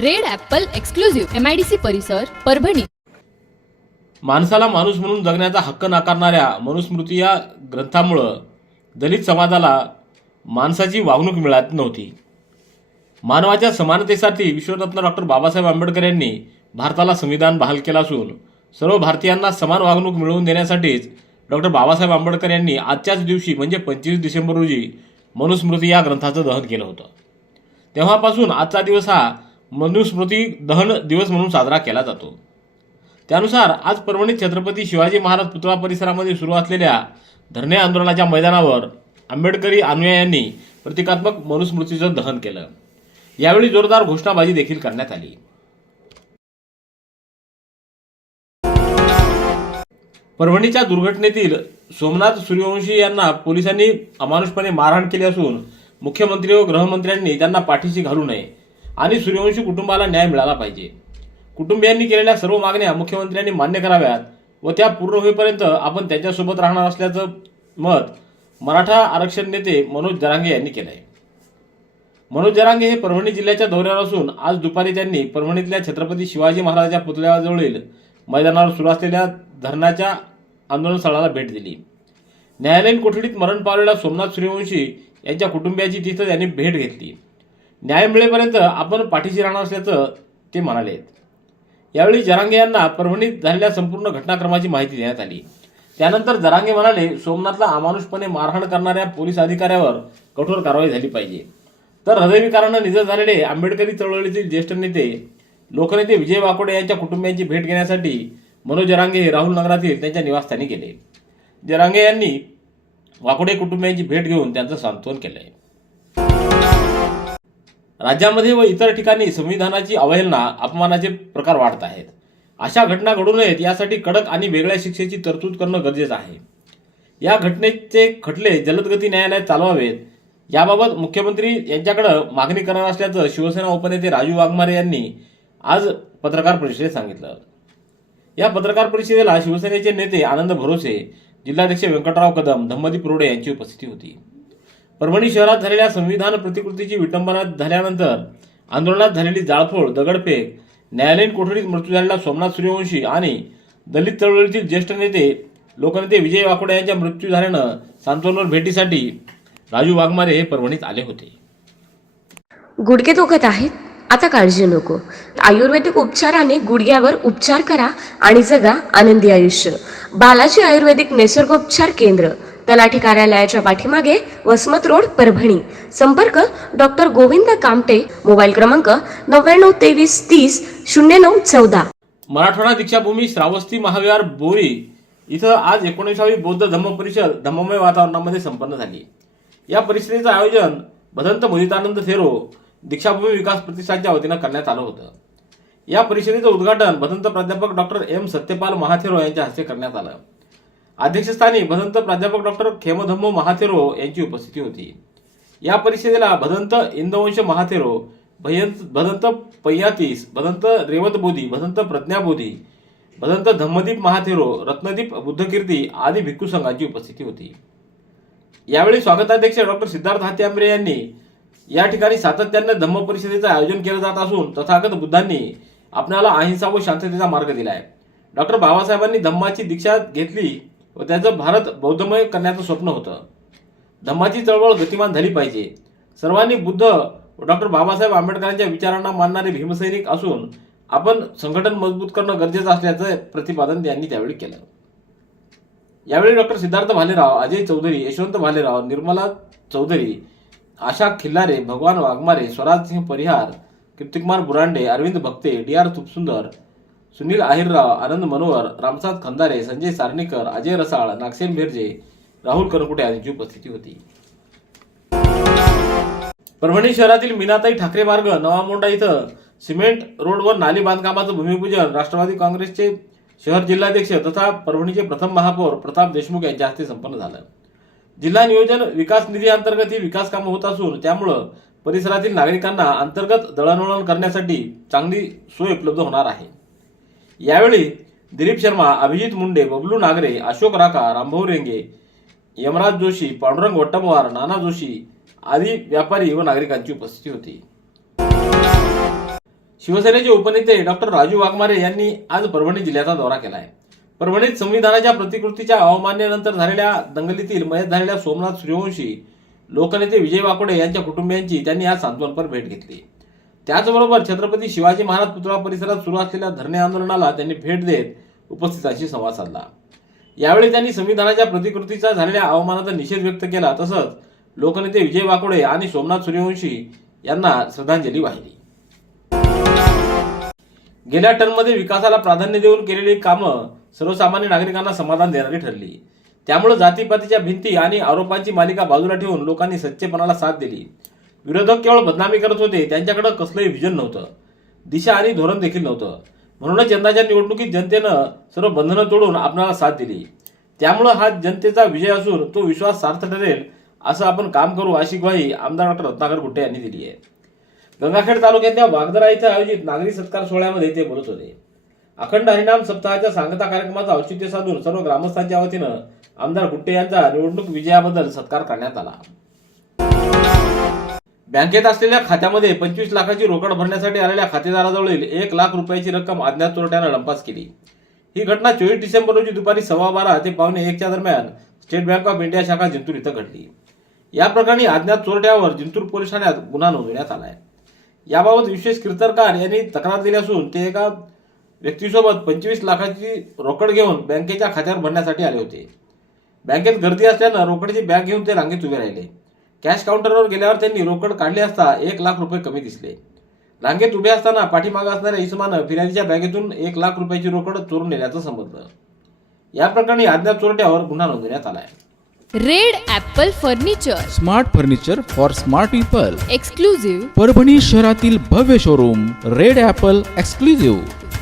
Red apple exclusive MIDC परिसर परभणी. माणसाला माणूस म्हणून जगण्याचा हक्क नाकारणाऱ्या मनुस्मृती या ग्रंथामुळं दलित समाजाला माणसाची वागणूक मिळत नव्हती. मानवाच्या समानतेसाठी विश्वरत्न डॉक्टर बाबासाहेब आंबेडकर यांनी भारताला संविधान बहाल केलं असून सर्व भारतीयांना समान वागणूक मिळवून देण्यासाठीच डॉक्टर बाबासाहेब आंबेडकर यांनी आजच्याच दिवशी म्हणजे पंचवीस डिसेंबर रोजी मनुस्मृती या ग्रंथाचं दहन केलं होतं. तेव्हापासून आजचा दिवस हा मनुस्मृती दहन दिवस म्हणून साजरा केला जातो. त्यानुसार आज परभणीत छत्रपती शिवाजी महाराज पुतळा परिसरामध्ये सुरू असलेल्या धरणे आंदोलनाच्या मैदानावर आंबेडकरी अनुयायांनी प्रतिकात्मक मनुस्मृतीचं दहन केलं. यावेळी जोरदार घोषणाबाजी देखील करण्यात आली. परभणीच्या दुर्घटनेतील सोमनाथ सूर्यवंशी यांना पोलिसांनी अमानुषपणे मारहाण केली असून मुख्यमंत्री व गृहमंत्र्यांनी त्यांना पाठीशी घालू नये आणि सूर्यवंशी कुटुंबाला न्याय मिळाला पाहिजे. कुटुंबियांनी केलेल्या सर्व मागण्या मुख्यमंत्र्यांनी मान्य कराव्यात व त्या पूर्ण होईपर्यंत आपण त्यांच्यासोबत राहणार असल्याचं मत मराठा आरक्षण नेते मनोज जरांगे यांनी केलं आहे मनोज जरांगे हे परभणी जिल्ह्याच्या दौऱ्यावर असून आज दुपारी त्यांनी परभणीतल्या छत्रपती शिवाजी महाराजांच्या पुतळ्याजवळील मैदानावर सुरू असलेल्या धरणाच्या आंदोलनस्थळाला भेट दिली. न्यायालयीन कोठडीत मरण पावलेल्या सोमनाथ सूर्यवंशी यांच्या कुटुंबियाची तिथं त्यांनी भेट घेतली. न्याय मिळेपर्यंत आपण पाठीशी राहणार असल्याचं ते म्हणाले. यावेळी जरांगे यांना परभणीत झालेल्या संपूर्ण घटनाक्रमाची माहिती देण्यात आली. त्यानंतर जरांगे म्हणाले सोमनाथला अमानुषपणे मारहाण करणाऱ्या पोलीस अधिकाऱ्यावर कठोर कारवाई झाली पाहिजे. तर हृदयविकारानं निधन झालेले आंबेडकरी चळवळीतील ज्येष्ठ नेते लोकनेते विजय वाकोडे यांच्या कुटुंबियांची भेट घेण्यासाठी मनोज जरांगे हे राहुल नगरातील त्यांच्या निवासस्थानी गेले. जरांगे यांनी वाकोडे कुटुंबियांची भेट घेऊन त्यांचं सांत्वन केलंय. राज्यामध्ये व इतर ठिकाणी संविधानाची अवहेलना अपमानाचे प्रकार वाढत आहेत. अशा घटना घडू नयेत यासाठी कडक आणि वेगळ्या शिक्षेची तरतूद करणं गरजेचं आहे. या घटनेचे खटले जलदगती न्यायालयात चालवावेत. याबाबत मुख्यमंत्री यांच्याकडे मागणी करणार असल्याचं शिवसेना उपनेते राजू वाघमारे यांनी आज पत्रकार परिषदेत सांगितलं. या पत्रकार परिषदेला शिवसेनेचे नेते आनंद भरोसे जिल्हाध्यक्ष व्यंकटराव कदम धम्मदीप रोडे यांची उपस्थिती होती. परभणी शहरात झालेल्या संविधान प्रतिकृतीची विटंबना झाल्यानंतर आंदोलनात झालेली जाळपोळ दगडफेक न्यायालयीन कोठडीत मृत्यू झालेला सोमनाथ सूर्यवंशी आणि दलित चळवळीतील ज्येष्ठ नेते लोकनेते विजय वाकोडे यांच्या मृत्यू झाल्यानं सांत्वनवर भेटीसाठी राजू वाघमारे हे परभणीत आले होते. गुडघे दुखत आहेत? आता काळजी नको. आयुर्वेदिक उपचाराने गुडघ्यावर उपचार करा आणि जगा आनंदी आयुष्य. बालाजी आयुर्वेदिक निसर्गोपचार केंद्र. तलाठी कार्यालयाच्या पाठीमागे वसमत रोड परभणी. संपर्क डॉक्टर गोविंद कामटे मोबाईल क्रमांक नव्याण्णव तेवीस तीस शून्य नऊ चौदा. मराठवाडा दीक्षाभूमी श्रावस्ती महाविहार बोरी इथं आज एकोणीसावी बौद्ध धम्म परिषद धम्ममय वातावरणामध्ये संपन्न झाली. या परिषदेचं आयोजन भदंत मुदितानंद थेरो दीक्षाभूमी विकास प्रतिष्ठानच्या वतीनं करण्यात आलं होतं. या परिषदेचं उद्घाटन भदंत प्राध्यापक डॉक्टर एम सत्यपाल महाथेरो यांच्या हस्ते करण्यात आलं. अध्यक्षस्थानी भदंत प्राध्यापक डॉक्टर खेमधम्मो महाथेरो यांची उपस्थिती होती. या परिषदेला भदंत इंदवंश महाथेरो भयंत भदंत पय्यातीस भदंत रेवत बोधी भदंत प्रज्ञाबोधी भदंत धम्मदीप महाथेरो रत्नदीप बुद्धकीर्ती आदी भिक्खू संघांची उपस्थिती होती. यावेळी स्वागताध्यक्ष डॉक्टर सिद्धार्थ हात्यांबरे यांनी या ठिकाणी सातत्यानं धम्म परिषदेचं आयोजन केलं जात असून तथागत बुद्धांनी आपल्याला अहिंसा व शांततेचा मार्ग दिलाय. डॉक्टर बाबासाहेबांनी धम्माची दीक्षा घेतली व त्याचं भारत बौद्धमय करण्याचं स्वप्न होतं. धम्माची चळवळ गतिमान झाली पाहिजे. सर्वांनी बुद्ध डॉक्टर बाबासाहेब आंबेडकरांच्या विचारांना मानणारे भीमसैनिक असून आपण संघटन मजबूत करणं गरजेचं असल्याचं प्रतिपादन त्यांनी त्यावेळी केलं. यावेळी doctor Siddharth Bhalerao Ajay Chaudhari Yashwant Bhalerao Nirmala Chaudhari Asha Khillare Bhagwan Waghmare Swaraj Singh Parihar Kirtikumar Burande Arvind Bhakte D R Tupsundar Sunil Ahirrao Anand Manohar Ramsad Khandare Sanjay Saranikar Ajay Rasal Nagsen Bherje Rahul Karkute यांची उपस्थिती होती परभणी शहरातील मीनाताई ठाकरे मार्ग नवा मोंडा इथं cement रोडवर नाली बांधकामाचं भूमिपूजन राष्ट्रवादी काँग्रेसचे शहर जिल्हाध्यक्ष तथा परभणीचे प्रथम महापौर प्रताप देशमुख यांच्या हस्ते संपन्न झालं जिल्हा नियोजन विकास निधी अंतर्गत ही विकास कामं होत असून त्यामुळं परिसरातील नागरिकांना अंतर्गत दळणवळण करण्यासाठी चांगली सोय उपलब्ध होणार आहे यावेळी दिलीप शर्मा अभिजित मुंडे बबलू नागरे अशोक राका रामभाऊ रेंगे यमराज जोशी पांडुरंग वट्टमवार नाना जोशी आदी व्यापारी व नागरिकांची उपस्थिती होती. शिवसेनेचे उपनेते डॉक्टर राजू वाघमारे यांनी आज परभणी जिल्ह्याचा दौरा केला आहे परभणीत संविधानाच्या प्रतिकृतीच्या अवमान्यानंतर झालेल्या दंगलीतील मयत झालेल्या सोमनाथ सूर्यवंशी लोकनेते विजय वाकोडे यांच्या कुटुंबियांची त्यांनी आज सांत्वनपर भेट घेतली. त्याचबरोबर छत्रपती शिवाजी महाराज पुतळा परिसरात सुरू असलेल्या धरणे आंदोलनाला त्यांनी भेट देत उपस्थितांशी संवाद साधला. यावेळी त्यांनी संविधानाच्या प्रतिकृतीचा झालेल्या अवमानाचा निषेध व्यक्त केला तसंच लोकनेते विजय वाकोडे आणि सोमनाथ सूर्यवंशी यांना श्रद्धांजली वाहिली. गेल्या टर्ममध्ये विकासाला प्राधान्य देऊन केलेली कामं सर्वसामान्य नागरिकांना समाधान देणारी ठरली. त्यामुळे जातीपातीच्या भिंती आणि आरोपांची मालिका बाजूला ठेवून लोकांनी सच्चेपणाला साथ दिली. विरोधक केवळ बदनामी करत होते त्यांच्याकडे कसलंही व्हिजन नव्हतं. दिशा आणि धोरण देखील नव्हतं. म्हणूनच यंदाच्या निवडणुकीत जनतेनं सर्व बंधनं तोडून आपणाला साथ दिली. त्यामुळं हा जनतेचा विजय असून तो विश्वास सार्थ ठरेल असं आपण काम करू अशी ग्वाही आमदार डॉक्टर रत्नाकर गुट्टे यांनी दिली आहे. गंगाखेड तालुक्यातल्या वागदरा इथं आयोजित नागरी सत्कार सोहळ्यामध्ये ते बोलत होते. अखंड हरिनाम सप्ताहाच्या सांगता कार्यक्रमाचं औचित्य साधून सर्व ग्रामस्थांच्या वतीनं आमदार गुट्टे यांचा निवडणूक विजयाबद्दल सत्कार करण्यात आला. बँकेत असलेल्या खात्यामध्ये पंचवीस लाखाची रोकड भरण्यासाठी आलेल्या खातेदाराजवळील एक लाख रुपयाची रक्कम अज्ञात चोरट्यानं लंपास केली. ही घटना चोवीस डिसेंबर रोजी दुपारी सव्वा बारा ते पावणे एकच्या दरम्यान स्टेट बँक ऑफ इंडिया शाखा जिंतूर इथं घडली. या प्रकरणी अज्ञात चोरट्यावर जिंतूर पोलीस ठाण्यात गुन्हा नोंदवण्यात आहे याबाबत विशेष कीर्तनकार यांनी तक्रार दिली असून ते एका व्यक्तीसोबत पंचवीस लाखाची रोकड घेऊन बँकेच्या खात्यावर भरण्यासाठी आले होते. बँकेत गर्दी असल्यानं रोकडची बॅग घेऊन ते रांगेत उभे राहिले. कॅश काउंटरवर गेल्यावर त्यांनी रोकड काढली असता एक लाख रुपये कमी दिसले. रांगेत उभे असताना पाठीमागं असणाऱ्या इसमानं फिर्यादीच्या बॅगेतून एक लाख रुपयाची रोकड चोरून नेल्याचं समजलं. या प्रकरणी अज्ञात चोरट्यावर गुन्हा नोंदवण्यात आलाय. Red apple furniture smart furniture for smart people exclusive Parbhani शहरातील भव्य शोरूम रेड ॲपल एक्सक्लुझिव्ह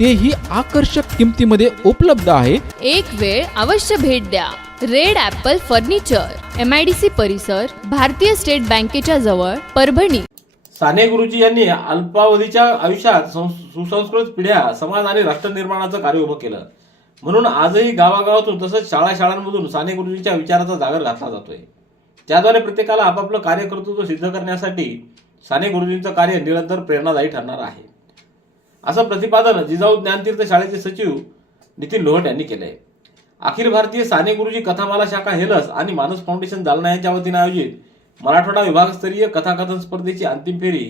तेही आकर्षक किमतीमध्ये उपलब्ध आहे. एक वेळ अवश्य भेट द्या. Red apple furniture M I D C परिसर भारतीय स्टेट बँकेच्या जवळ परभणी. साने गुरुजी यांनी अल्पावधीच्या आयुष्यात सुसंस्कृत पिढ्या समाज आणि राष्ट्र निर्माणाचं कार्य उभं केलं. म्हणून आजही गावागावातून तसंच शाळा शाळांमधून साने गुरुजींच्या विचाराचा जागर घातला जातोय. त्याद्वारे प्रत्येकाला आपापलं कार्यकर्तृत्व सिद्ध करण्यासाठी साने गुरुजींचं कार्य निरंतर प्रेरणादायी ठरणार आहे. असं प्रतिपादन जिजाऊ ज्ञानतीर्थ शाळेचे सचिव नितीन लोहट यांनी केलंय. अखिल भारतीय साने गुरुजी कथामाला शाखा हेलस आणि मानस फाउंडेशन जालना यांच्या वतीने आयोजित मराठवाडा विभागस्तरीय कथाकथन स्पर्धेची अंतिम फेरी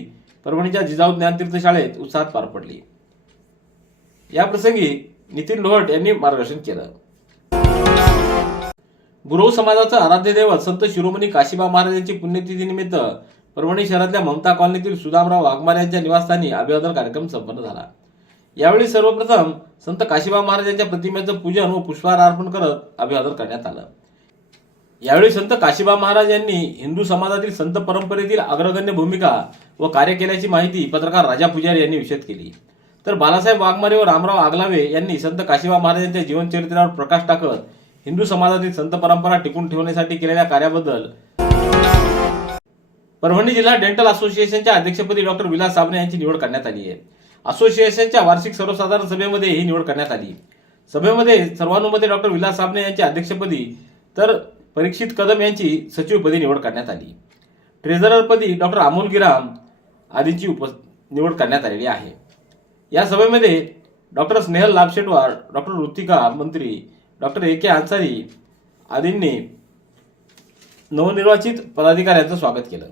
परभणीच्या जिजाऊ ज्ञानतीर्थ शाळेत उत्साहात पार पडली. याप्रसंगी नितीन लोहट यांनी मार्गदर्शन केलं. गुरव समाजाचं आराध्य दैवत संत शिरोमणी काशीबा महाराज यांची पुण्यतिथी निमित्त परभणी शहरातल्या ममता कॉलनीतील सुदामराव वाघमारे यांच्या निवासस्थानी अभिवादन कार्यक्रम संपन्न झाला. यावेळी सर्वप्रथम संत काशीबा महाराज यांच्या प्रतिमेचं पूजन व पुष्पहार अर्पण करत अभिवादन करण्यात आलं. यावेळी संत काशीबा महाराज यांनी हिंदू समाजातील संत परंपरेतील अग्रगण्य भूमिका व कार्य केल्याची माहिती पत्रकार राजा पुजारी यांनी विशद केली. तर बालासाहेब वाघमारे व रामराव आगलावे यांनी संत काशीबा महाराज यांच्या जीवनचरित्रावर प्रकाश टाकत हिंदू समाजातील संत परंपरा टिकून ठेवण्यासाठी केलेल्या कार्याबद्दल परभणी जिल्हा डेंटल असोसिएशनच्या अध्यक्षपदी डॉक्टर विलास साबणे यांची निवड करण्यात आली आहे. असोसिएशनच्या वार्षिक सर्वसाधारण सभेमध्ये ही निवड करण्यात आली. सभेमध्ये सर्वानुमते डॉक्टर विलास साबणे यांच्या अध्यक्षपदी तर परीक्षित कदम यांची सचिवपदी निवड करण्यात आली. ट्रेझररपदी डॉक्टर अमोल गिराम आदींची उप निवड करण्यात आलेली आहे. या सभेमध्ये doctor Snehal Labhshetwar doctor Rutika Mantri doctor A के अन्सारी आदींनी नवनिर्वाचित पदाधिकाऱ्यांचं स्वागत केलं.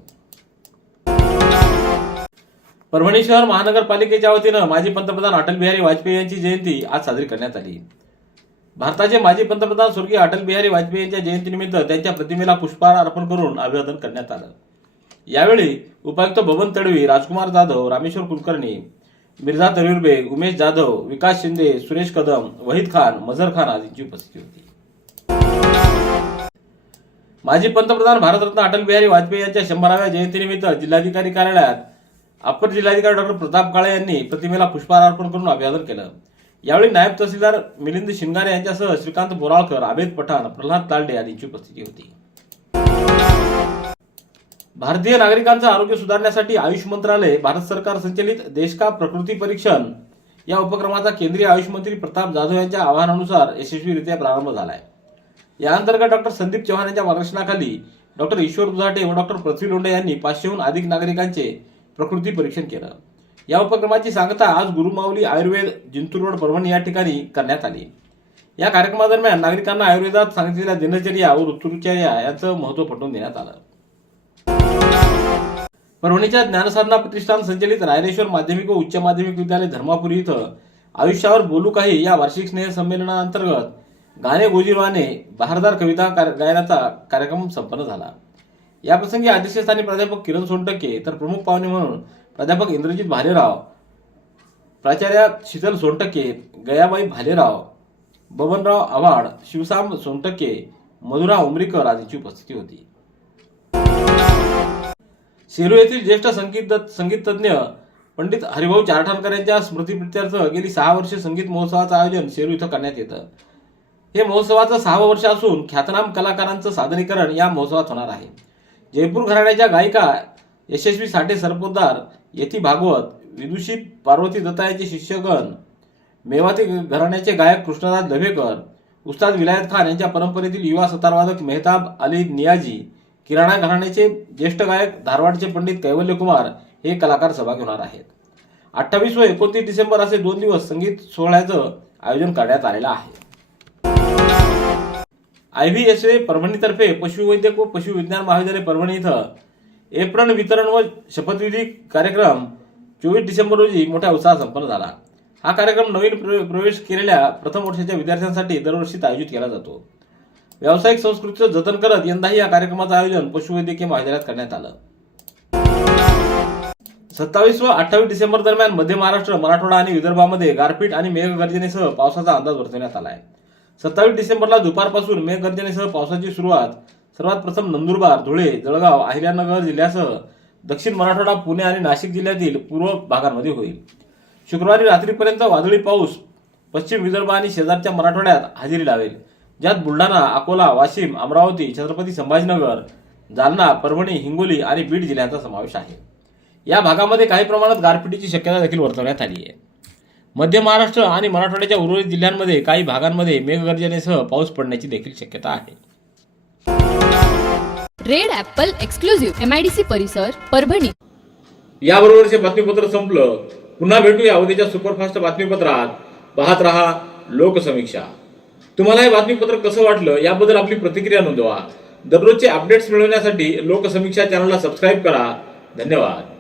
परभणी शहर महानगरपालिकेच्या वतीनं माजी पंतप्रधान अटल बिहारी वाजपेयी यांची जयंती आज साजरी करण्यात आली. भारताचे माजी पंतप्रधान स्वर्गीय अटल बिहारी वाजपेयी यांच्या जयंतीनिमित्त त्यांच्या प्रतिमेला पुष्पहार अर्पण करून अभिवादन करण्यात आलं. यावेळी उपायुक्त बबन तडवी राजकुमार जाधव रामेश्वर कुलकर्णी मिर्झा तरीर बेग उमेश जाधव विकास शिंदे सुरेश कदम वहीद खान मझर खान आदींची उपस्थिती होती. माजी पंतप्रधान भारतरत्न अटल बिहारी वाजपेयी यांच्या शंभराव्या जयंतीनिमित्त जिल्हाधिकारी कार्यालयात अप्पर जिल्हाधिकारी डॉक्टर प्रताप काळे यांनी प्रतिमेला पुष्पहार अर्पण करून अभिवादन केलं. यावेळी नायब तहसीलदार मिलिंद शिंगारे यांच्यासह श्रीकांत बोराळकर आबेद पठाण प्रल्हाद तालडे आदींची उपस्थिती होती. भारतीय नागरिकांचं आरोग्य सुधारण्यासाठी आयुष मंत्रालय भारत सरकार संचलित देश का प्रकृती परीक्षण या उपक्रमाचा केंद्रीय आयुष मंत्री प्रताप जाधव यांच्या आवाहनानुसार यशस्वीरित्या प्रारंभ झालाय. या अंतर्गत डॉक्टर संदीप चव्हाण यांच्या मार्गदर्शनाखाली डॉक्टर ईश्वर दुधाटे व डॉक्टर पृथ्वी लोंढे यांनी पाचशेहून अधिक नागरिकांचे प्रकृती परीक्षण केलं. या उपक्रमाची सांगता आज गुरुमाऊली आयुर्वेद जिंतूर रोड परभणी या ठिकाणी करण्यात आली. या कार्यक्रमादरम्यान नागरिकांना आयुर्वेदात सांगितलेल्या दिनचर्या व ऋतुचर्या याचं महत्त्व पटवून देण्यात आलं. परभणीच्या ज्ञानसाधना प्रतिष्ठान संचलित रायरेश्वर माध्यमिक व उच्च माध्यमिक विद्यालय धर्मापुरी इथं आयुष्यावर बोलू काही या वार्षिक स्नेह संमेलनाअंतर्गत गाणे गोजीवाने बहारदार कविता गायनाचा कार्यक्रम संपन्न झाला. याप्रसंगी अध्यक्षस्थानी प्राध्यापक किरण सोनटक्के तर प्रमुख पाहुणे म्हणून प्राध्यापक इंद्रजित भालेराव प्राचार्य शीतल सोनटक्के गयाबाई भालेराव बबनराव आव्हाड शिवसाम सोनटक्के मधुरा उमरीकर आदींची उपस्थिती होती. सेलू येथील ज्येष्ठ संगीत संगीत तज्ज्ञ पंडित हरिभाऊ चारठाणकर यांच्या स्मृतीप्रित्यर्थ गेली सहा वर्षे संगीत महोत्सवाचं आयोजन सेलू इथं करण्यात येतं. हे महोत्सवाचं सहावं वर्ष असून ख्यातनाम कलाकारांचं सादरीकरण या महोत्सवात होणार आहे. जयपूर घराण्याच्या गायिका यशस्वी साठे सरपोतदार येथी भागवत विदुषी पार्वती दत्तायाचे शिष्यगण मेवाती घराण्याचे गायक कृष्णदास दभेकर उस्ताद विलायत खान यांच्या परंपरेतील युवा सतारवादक मेहताब अली नियाजी किराणा घराण्याचे ज्येष्ठ गायक धारवाडचे पंडित कैवल्यकुमार हे कलाकार सहभागी होणार आहेत. अठ्ठावीस व एकोणतीस डिसेंबर असे दोन दिवस संगीत सोहळ्याचं आयोजन करण्यात आलेलं आहे. आय व्ही एस ए परभणीतर्फे पशुवैद्यक व पशुविज्ञान महाविद्यालय परभणी इथं एप्रण वितरण व शपथविधी कार्यक्रम चोवीस डिसेंबर रोजी मोठ्या उत्साहात संपन्न झाला. हा कार्यक्रम नवीन प्रवेश केलेल्या प्रथम वर्षाच्या विद्यार्थ्यांसाठी दरवर्षी आयोजित केला जातो. व्यावसायिक संस्कृतीचं जतन करत यंदाही या कार्यक्रमाचं आयोजन पशुवैद्यकीय महाविद्यालयात करण्यात आलं. सत्तावीस व अठ्ठावीस डिसेंबर दरम्यान मध्य महाराष्ट्र मराठवाडा आणि विदर्भामध्ये गारपीट आणि मेघगर्जनेसह पावसाचा अंदाज वर्तवण्यात आला आहे सत्तावीस डिसेंबरला दुपारपासून मेघगर्जनेसह पावसाची सुरुवात. सर्वात प्रथम नंदुरबार धुळे जळगाव अहिल्यानगर जिल्ह्यासह दक्षिण मराठवाडा पुणे आणि नाशिक जिल्ह्यातील पूर्व भागांमध्ये होईल. शुक्रवारी रात्रीपर्यंत वादळी पाऊस पश्चिम विदर्भ आणि शेजारच्या मराठवाड्यात हजेरी लावेल. ज्यात बुलढाणा अकोला वाशिम अमरावती छत्रपती संभाजीनगर जालना परभणी हिंगोली आणि बीड जिल्ह्यांचा समावेश आहे. या भागामध्ये काही प्रमाणात गारपिटीची शक्यता देखील वर्तवण्यात आली आहे. मध्य महाराष्ट्र आणि मराठवाड्याच्या उर्वरित जिल्ह्यांमध्ये काही भागांमध्ये मेघगर्जनेसह पाऊस पडण्याची देखील शक्यता आहे. Red apple exclusive M I D C परिसर परभणी. याबरोबरचे बातमीपत्र संपलं. पुन्हा भेटूया उद्याच्या सुपरफास्ट बातमीपत्रात. पाहत रहा लोकसमीक्षा. तुम्हाला हे बातमीपत्र कसं वाटलं याबद्दल आपली प्रतिक्रिया नोंदवा. दररोजचे अपडेट्स मिळवण्यासाठी लोकसमीक्षा चॅनलला सबस्क्राईब करा. धन्यवाद.